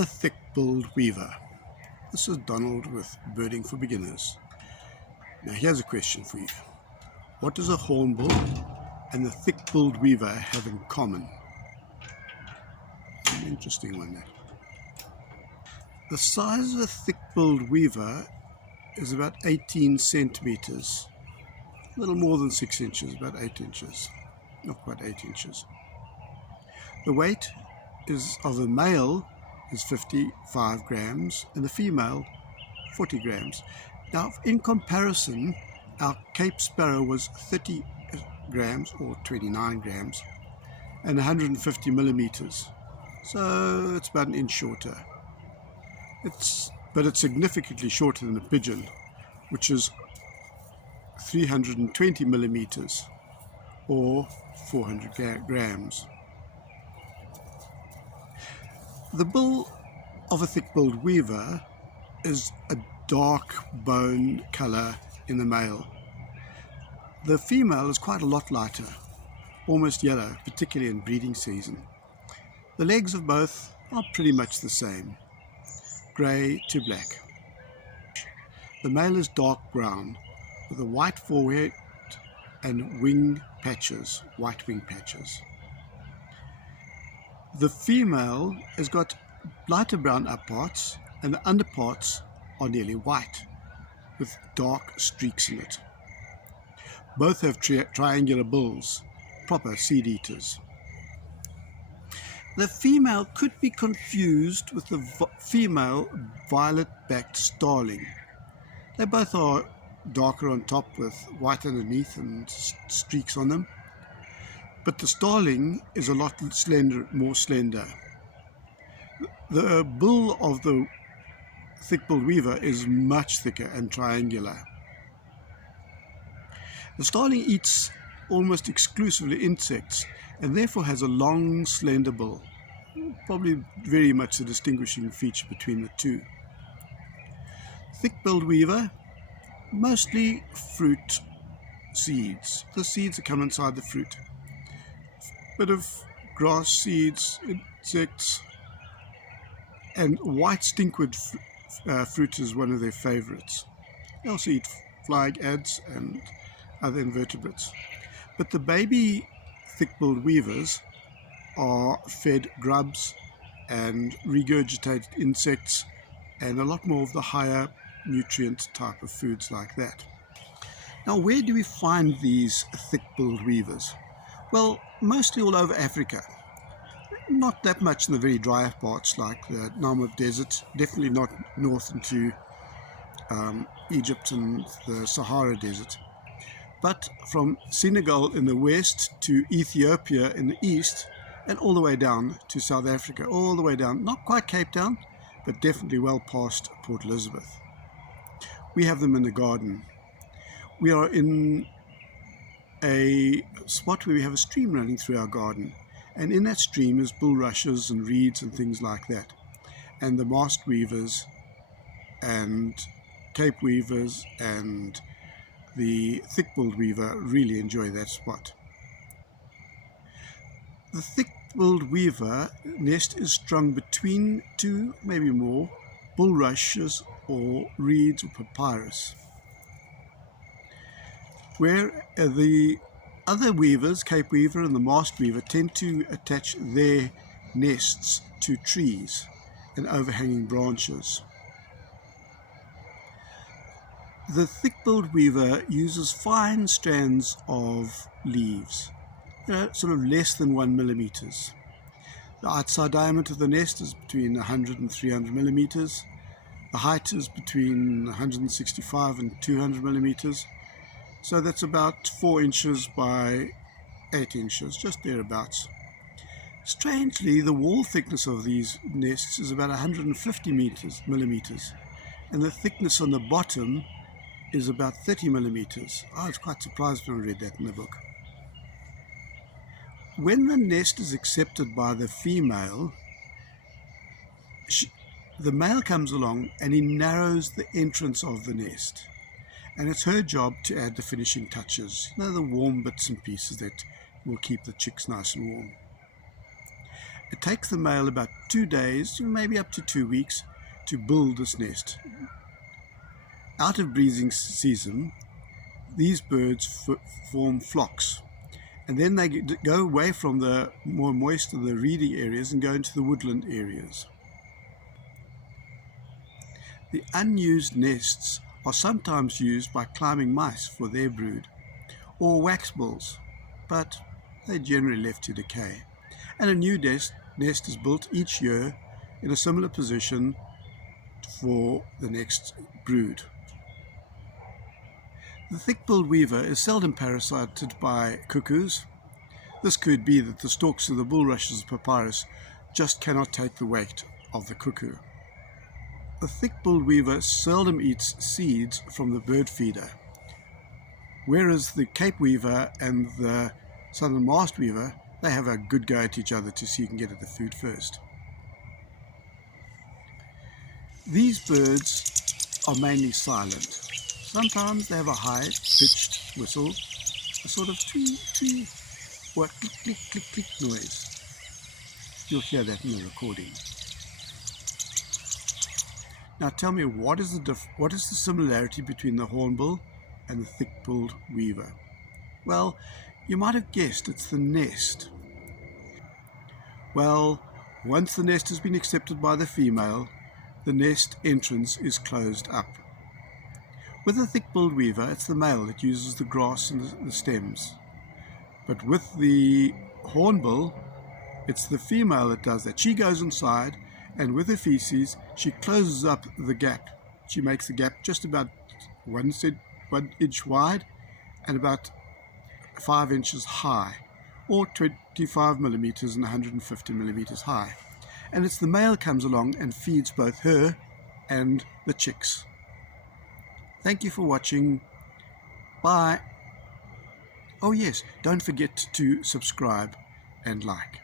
The thick-billed weaver. This is Donald with Birding for Beginners. Now here's a question for you. What does a hornbill and the thick-billed weaver have in common? An interesting one there. The size of a thick-billed weaver is about 18 centimeters. A little more than 6 inches, about 8 inches. Not quite 8 inches. The weight of the male is 55 grams and the female 40 grams. Now in comparison, our Cape Sparrow was 30 grams or 29 grams and 150 millimeters. So it's about an inch shorter. But it's significantly shorter than a pigeon, which is 320 millimeters or 400 grams. The bill of a thick-billed weaver is a dark bone color in the male. The female is quite a lot lighter, almost yellow, particularly in breeding season. The legs of both are pretty much the same, grey to black. The male is dark brown with a white forehead and wing patches, white wing patches. The female has got lighter brown upparts and the underparts are nearly white with dark streaks in it. Both have triangular bills, proper seed eaters. The female could be confused with the female violet-backed starling. They both are darker on top with white underneath and streaks on them. But the starling is a lot more slender. The bill of the thick-billed weaver is much thicker and triangular. The starling eats almost exclusively insects and therefore has a long, slender bill, probably very much the distinguishing feature between the two. Thick-billed weaver, mostly fruit seeds. The seeds that come inside the fruit. Bit of grass seeds, insects, and white stinkwood fruit is one of their favorites. They also eat flying ants and other invertebrates. But the baby thick-billed weavers are fed grubs and regurgitated insects and a lot more of the higher nutrient type of foods like that. Now, where do we find these thick-billed weavers? Well, mostly all over Africa. Not that much in the very dry parts like the Namib Desert, definitely not north into Egypt and the Sahara Desert. But from Senegal in the west to Ethiopia in the east and all the way down to South Africa, all the way down, not quite Cape Town, but definitely well past Port Elizabeth. We have them in the garden. We are in a spot where we have a stream running through our garden, and in that stream is bulrushes and reeds and things like that, and the mast weavers and cape weavers and the thick-billed weaver really enjoy that spot. The thick-billed weaver nest is strung between two, maybe more, bulrushes or reeds or papyrus, where the other weavers, cape weaver and the mast weaver, tend to attach their nests to trees and overhanging branches. The thick-billed weaver uses fine strands of leaves, sort of less than 1 millimeters. The outside diameter of the nest is between 100 and 300 millimeters. The height is between 165 and 200 millimeters. So that's about 4 inches by 8 inches, just thereabouts. Strangely, the wall thickness of these nests is about 150 millimeters, and the thickness on the bottom is about 30 millimeters. I was quite surprised when I read that in the book. When the nest is accepted by the female, the male comes along and he narrows the entrance of the nest. And it's her job to add the finishing touches, the warm bits and pieces that will keep the chicks nice and warm. It takes the male about 2 days, maybe up to 2 weeks, to build this nest. Out of breeding season, these birds form flocks, and then they go away from the more moist of the reedy areas and go into the woodland areas. The unused nests are sometimes used by climbing mice for their brood, or waxbills, but they're generally left to decay. And a new nest is built each year in a similar position for the next brood. The thick-billed weaver is seldom parasited by cuckoos. This could be that the stalks of the bulrushes papyrus just cannot take the weight of the cuckoo. The thick-billed weaver seldom eats seeds from the bird feeder, whereas the Cape weaver and the southern masked weaver, they have a good go at each other to see who can get at the food first. These birds are mainly silent. Sometimes they have a high-pitched whistle, a sort of tweet, or a click, click, click, click noise. You'll hear that in the recording. Now tell me, what is the similarity between the hornbill and the thick-billed weaver? Well, you might have guessed it's the nest. Well, once the nest has been accepted by the female, the nest entrance is closed up. With the thick-billed weaver, it's the male that uses the grass and the stems. But with the hornbill, it's the female that does that. She goes inside, and with her feces, she closes up the gap. She makes the gap just about 1 inch wide and about 5 inches high, or 25 millimeters and 150 millimeters high. And it's the male comes along and feeds both her and the chicks. Thank you for watching. Bye. Oh yes, don't forget to subscribe and like.